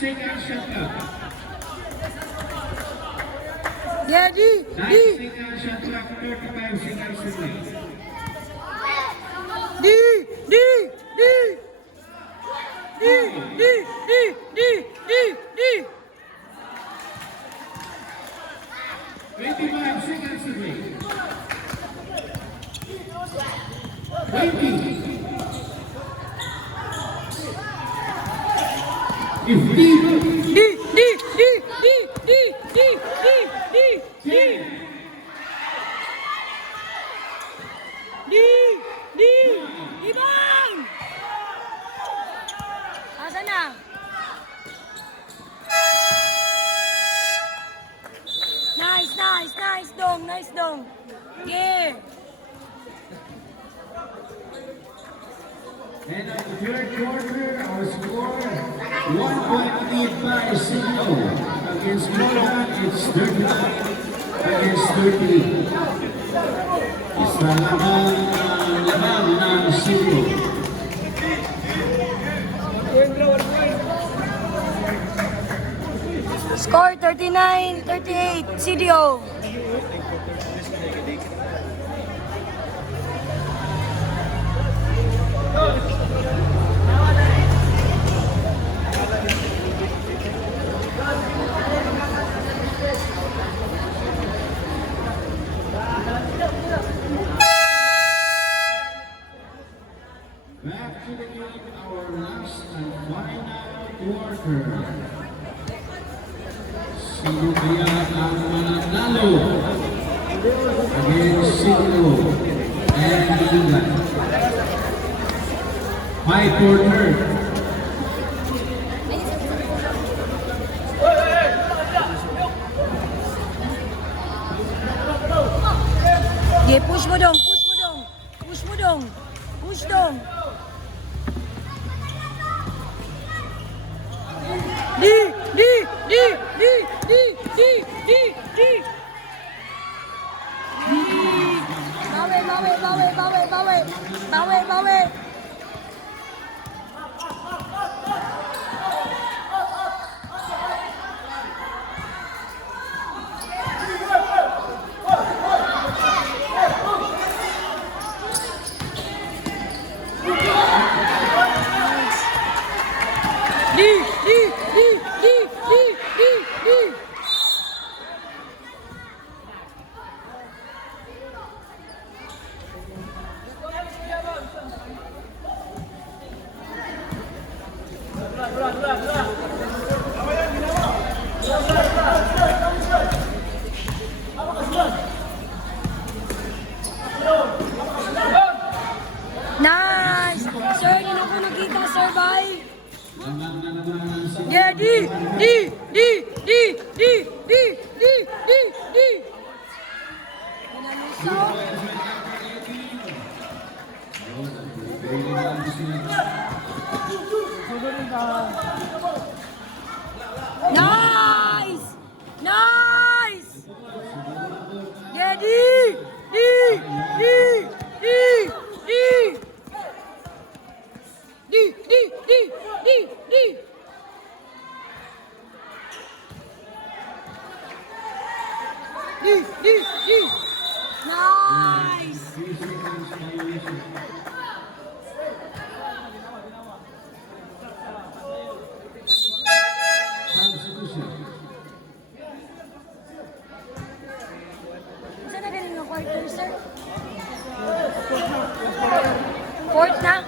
seconds shot clock. Yeah, D. 9 seconds shot clock, 35 seconds remaining. D. D. D. D. D. D. D. D. D. 25 seconds remaining. 20. 15. D. D. D. D. D. D. D. D. D. D. Ibang! Asa na? Nice, nice, nice dong, nice dong. Yeah. And at the third quarter, our score, 1 point lead by Siglo. Against Moran, it's 39 against 30. Isa lamang ang laban ng Siglo. Score 39-38, CDO. Back to the game, our last and final quarter. Sino kaya ang mananalo against Siglo and England? 5 quarter. Yeah, push mo dong, push mo dong. Push mo dong. Push dong. D, D, D, D, D, D, D, D. Bawi, bawi, bawi, bawi, bawi. Bawi, bawi. D, D, D, D, D, D, D. Nice! Sir, hindi na ko nakita, sir, bye! Yeah, D, D, D, D, D, D, D, D, D. Pinalusaw. Nice! Nice! Yeah, D, D, D, D, D. D, D, D, D, D. D, D, D. Nice. Saan na galing yung quarter, sir? Fourth na?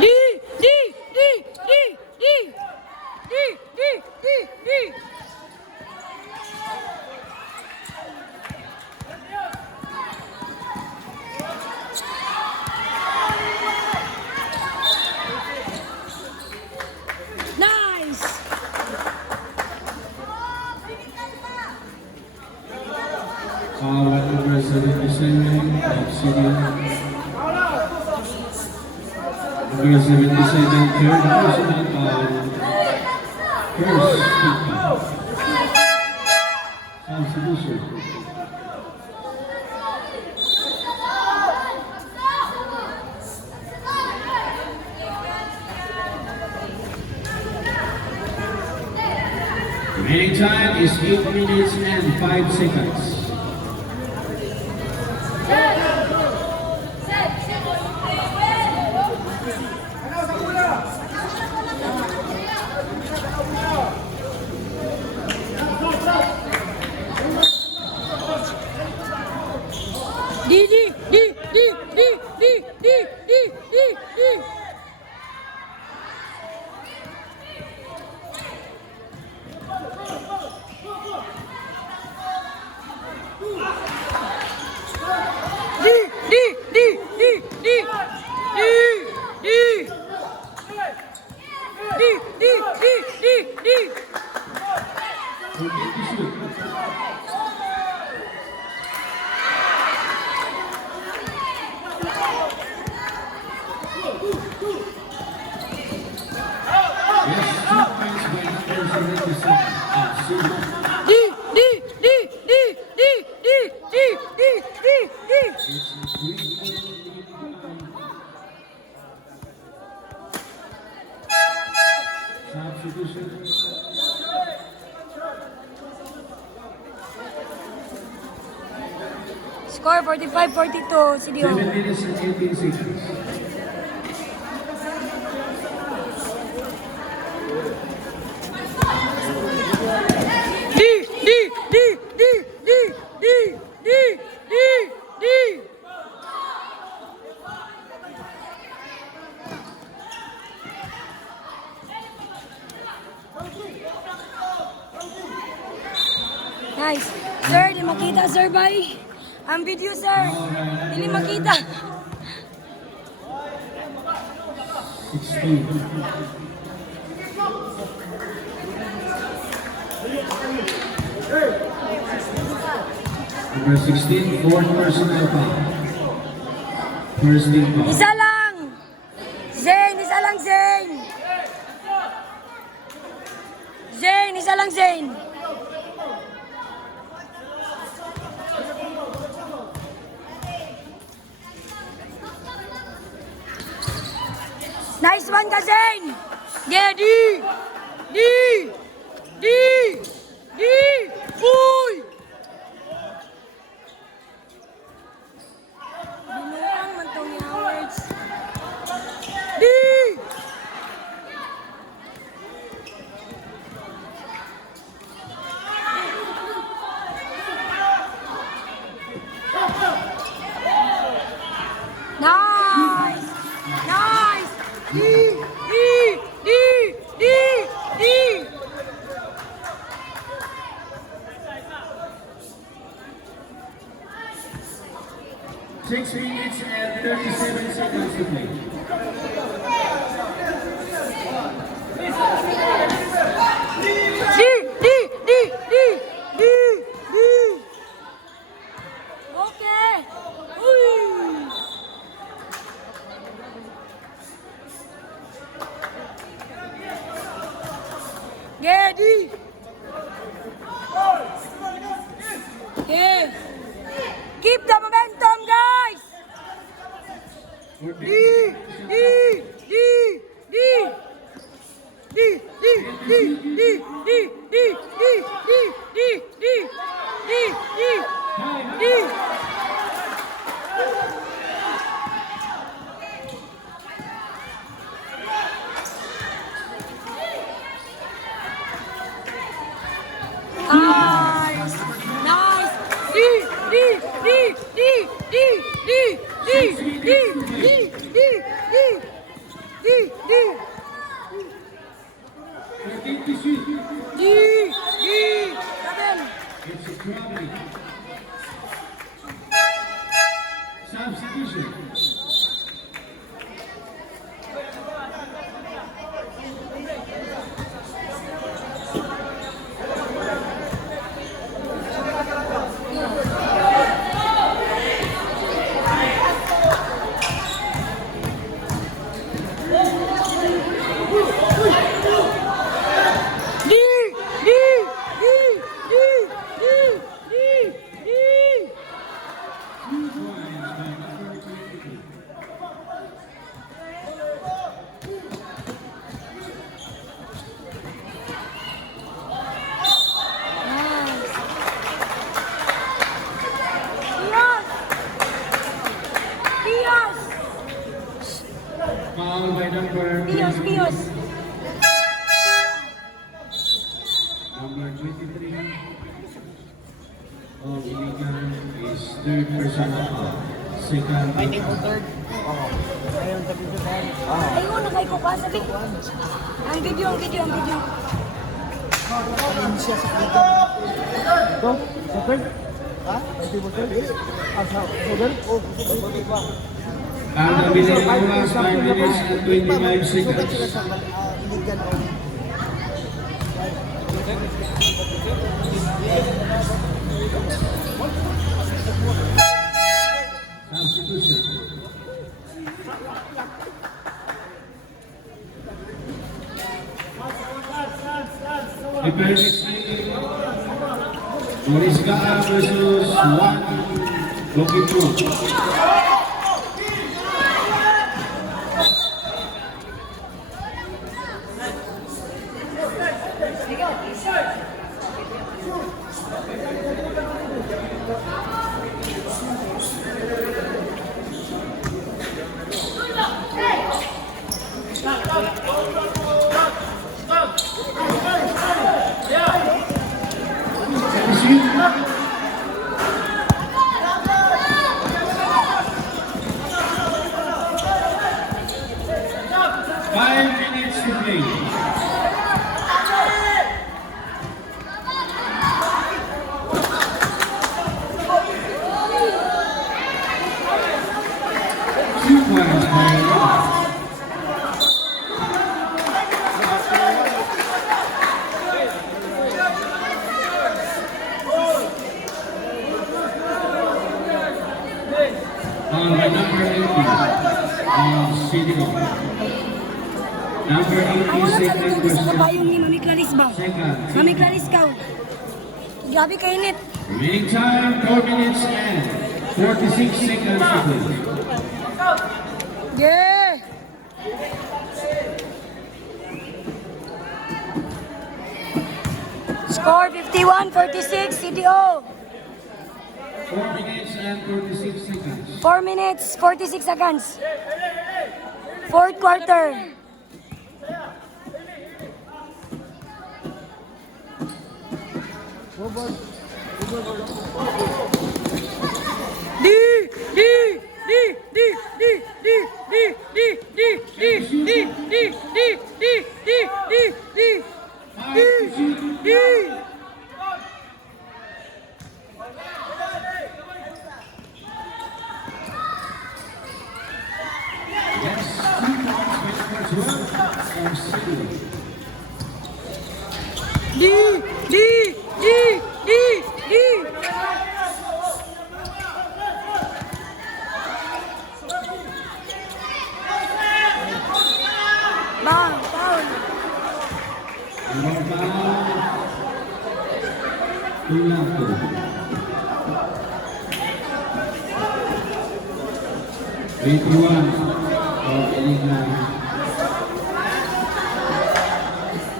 D, D, D, D, D, D, D, D, D. Nice. Number 77, Obsidian. Number 77, third president of First Constitution. Remaining time is 8 minutes and 5 seconds. D, D, D, D, D, D, D, D, D, D. D, D, D, D, D, D, D. D, D, D, D, D. Forget to shoot. D, D, D, D, D, D, D, D, D, D. Substitution. Score 45-42, CDO. 7 minutes and 18 seconds. D, D, D, D, D, D, D, D, D. Nice. Sir, di makita, sir, bye. Ang video, sir. Hindi makita. 16. Number 16, fourth personal foul. First team foul. Isa lang. Zane, isa lang, Zane. Zane, isa lang, Zane. Nice one ka, Zane. Yeah, D. D. D. D. Uy. Binuang man tong Howards. D. Nice. Nice. D. D. D. D. D. 6 minutes and 37 seconds to play. D. D. D. D. D. D. Okay. Uy. Yeah, D. Okay. Keep the momentum, guys. D. D. D. D. D. D. D. D. D. D. D. D. D. D. D. D. D. Nice. Nice. D. D. D. D. D. D. D. D. D. D. D. D. D. 14 to shoot. D. D. Double. It's a Crowley. Substitution. D. D. D. D. D. D. D. 2 points by number 22. number Pios, 23. Pios. Number 23 of Iligan is third personal foul. Second foul. Ayun, nakay ko pa. Sabi. Ang video, ang video, ang video. Ang nabiling oras, 5 minutes and 25 seconds. Substitution. Prepare next game. Morisca versus Juan Bukidnon. Five minutes to play. Two points by Ross. On the number 80 of City Hall. Number 80, Ako lang second sabi ko sa question. kabayong ni Mami Clarice ba? Second. Mami Clarice ka. Grabe kainit. Remaining time, 4 minutes and 46 seconds to play. Yeah! Score 51-46 CDO. 4 minutes and 46 seconds. 4 minutes, 46 seconds. Fourth quarter. Yes, 2 points by Juan and City. Bang, foul. Number 5, Tulaco. of Iligan.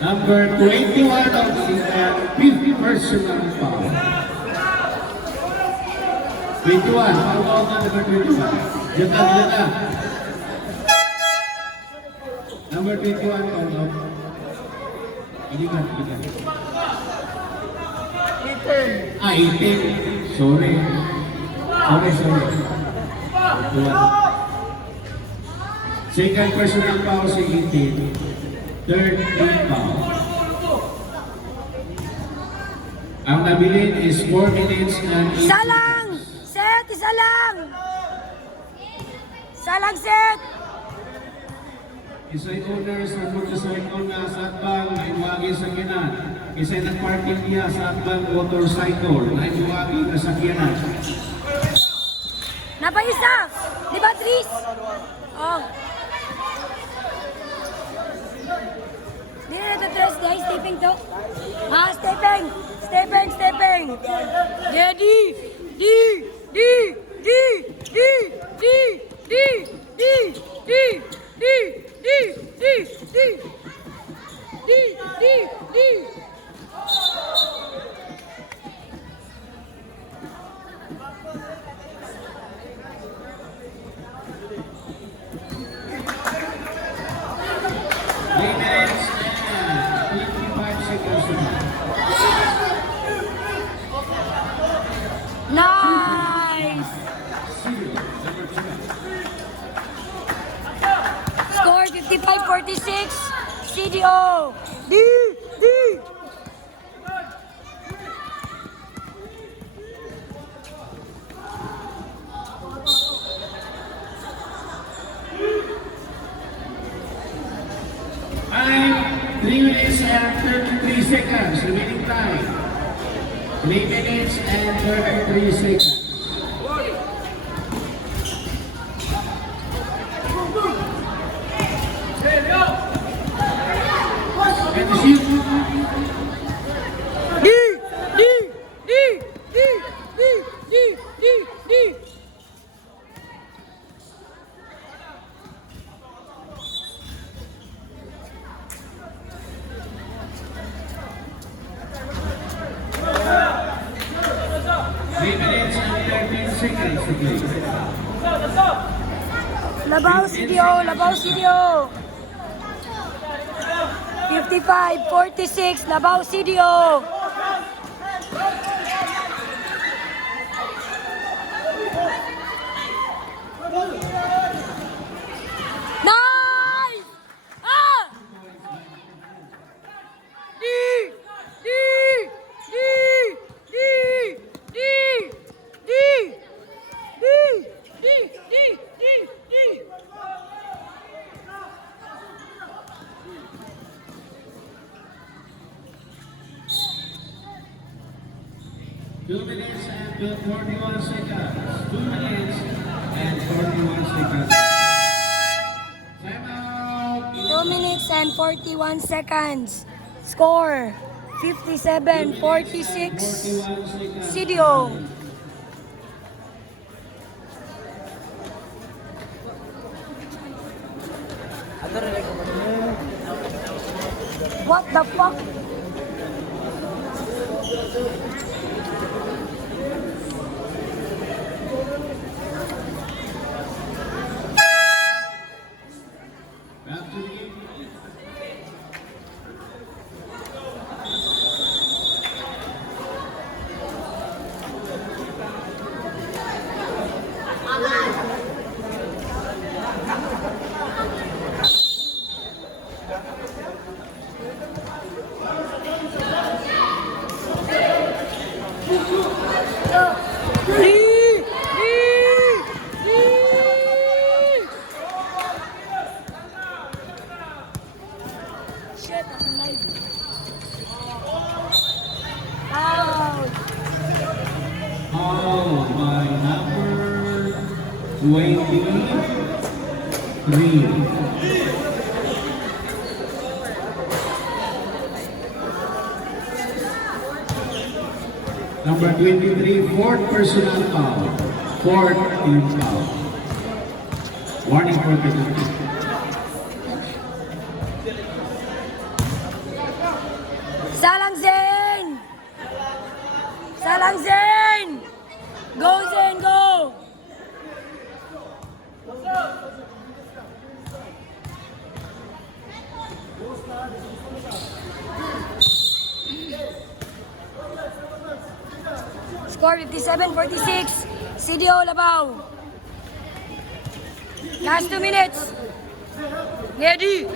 Number 21 of Iligan, 50 personal foul. 21, foul ball number 21. Jata. Number 21, foul ball. Iligan. 18. Sorry. 21. Second personal foul si 18. Third team foul. Ang nabilin is 4 minutes and 8 Isa lang! Set! Isa lang! Isa lang, set! Isa'y owner sa motorcycle nga sa Atbang na iwagi sa kinan. Isa'y nag-parking niya sa Atbang motorcycle na iwagi na sa kinan. Napaisa! Di ba, Tris? Oh. Di na natatres, guys. Stepping to. Ha? Stepping! Ready! Nice! Score 55-46. CDO. D. Time, 3 minutes and 33 seconds. Remaining time. 3 minutes and 33 seconds. And the shoot. D. Labaw CDO, Labaw CDO. 55-46, Labaw CDO. Nice! Ah! D! D! D! D! D! D! D! D! D! D! 2 minutes and 41 seconds. 2 minutes and 41 seconds. Time out. 2 minutes and 41 seconds. Score 57-46. 41 seconds. CDO. What the fuck? Back to the game. Shit, I'm live. Out. Followed by number 23. Number 23, fourth personal foul. Fourth team foul. Warning for penalty. Salang Zain! Salang Zain! Go Zain, go! Score 57-46. CDO Labaw. Last 2 minutes. Yeah, D.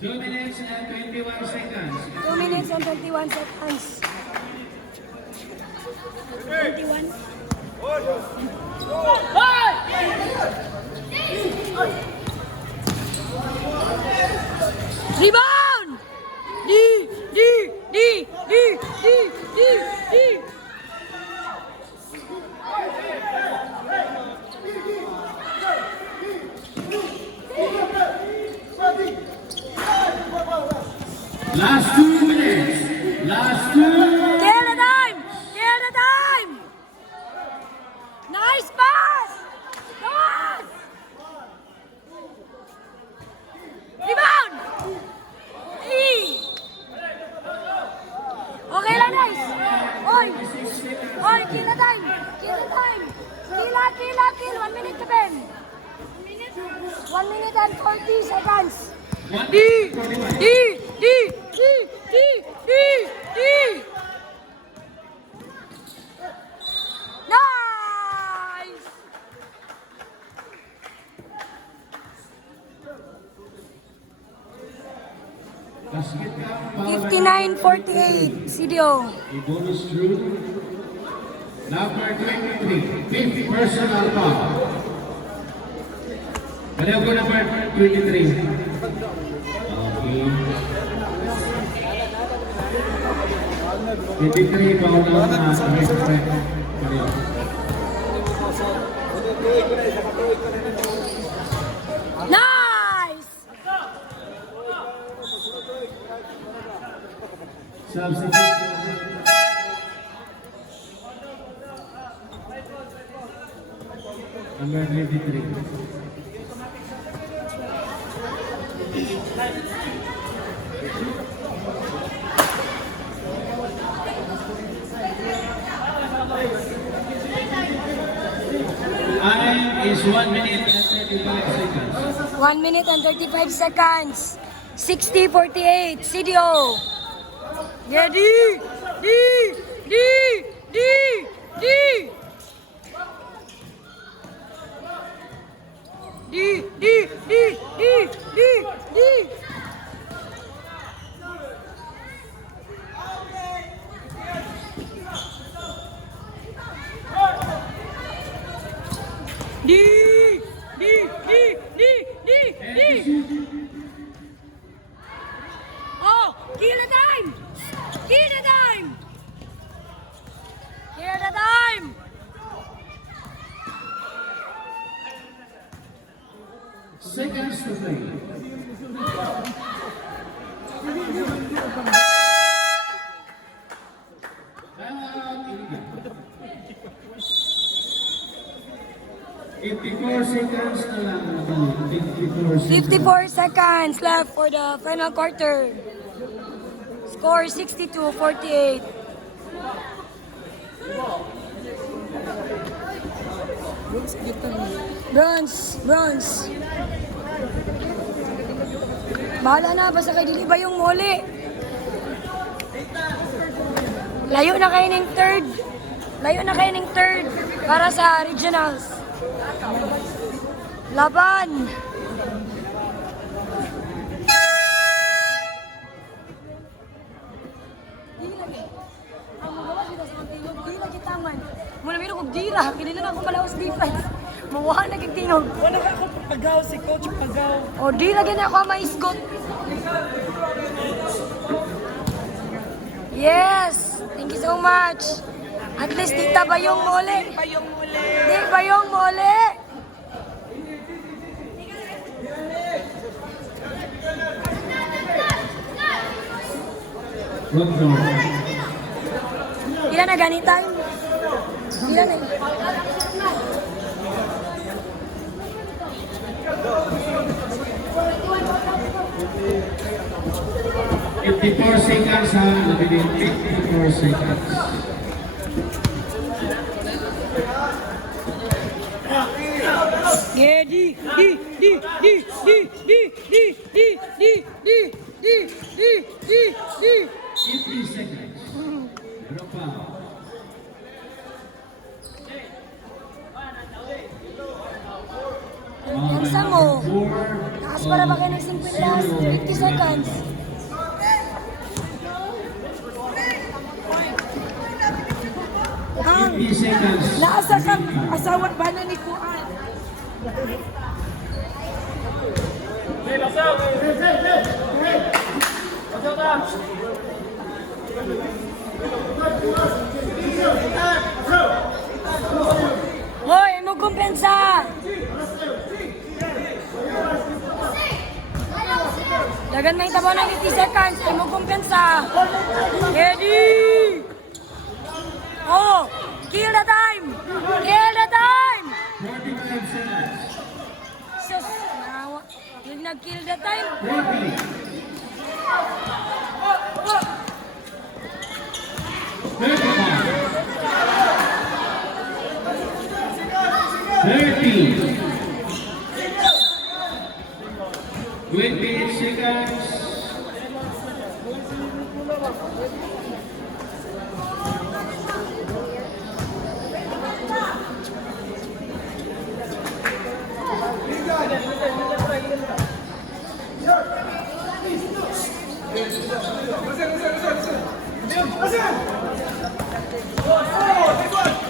2 minutes and 21 seconds. 2 minutes and 21 seconds. 21. Rebound! D. Last 2 minutes. Last 2 minutes. Kill the time! Kill the time! Nice pass! Pass! Rebound! E! Okay lang, nice! Oy! Oy, kill the time! Kill the time! Kill! 1 minute to Ben! 1 minute and 40 seconds! Nice! Basket count, 59-48, CDO. a bonus through. Number 23, fifth personal foul. Pareho ko number 23. Okay. 23, foul na correct. Pareho. Nice! Substitute. Number 23. Time is 1 minute and 35 seconds. 1 minute and 35 seconds. 60-48, CDO. Yeah, D, D, D, D, D. D, D, D, D, D, D. D, D, D, D, D, D. Oh, kill the time! Kill the time! Kill the time! Seconds to play. Timeout, illegal. 54 seconds na lang. 54 seconds left for the final quarter. Score 62-48. Bronze. Bahala na, basta kay dili ba yung muli. Layo na kayo ng third para sa regionals. Laban! Di lagi taman. Muna meron kong gira, kinila na akong malawas defense. Mawahan na kong tinog. Wala ka ako pagaw, si Coach Pagaw. O di lagi na ako maiskot. Yes! Thank you so much. At least di tabayong muli. Payong muli. Di bayong muli. Ilan na ganit time? Ilan na? Fifty-four seconds ha, within 54 seconds. Yeah, di. 50 seconds. Ano pa? Pensa mo. Taas para ba kayo ng 50 seconds? Ang 50 seconds. Naasa sa asawa ba na ni Kuan? Hoy, mo kumpensa! Dagan may tabaw ng 50 seconds, ay mo kumpensa! Ready! Oh! Kill the time! Kill the time! 45 seconds. Sus! Nawa. Yung nag-kill the time. 30. 28 seconds. seconds.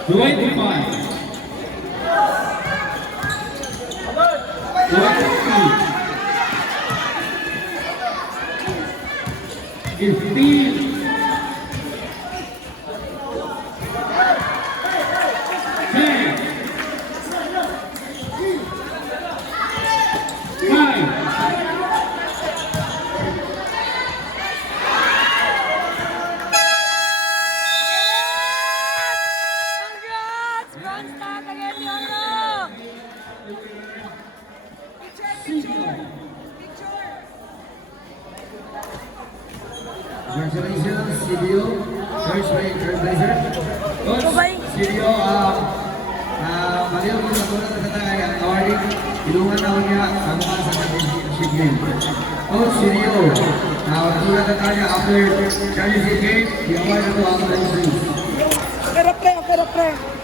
Twenty-five. 15. 10. 5. Congrats! Bronze start again, Leonardo! Congratulations, CDO. First place, third placer. Coach, Bye-bye. CDO, baliw ko sa tulad sa tayo ang awarding. Ilungan na niya ang mga sa championship game. Coach, CDO, tulad na tayo after championship game, i-award na ito ang 3. Okay na pre, okay na pre.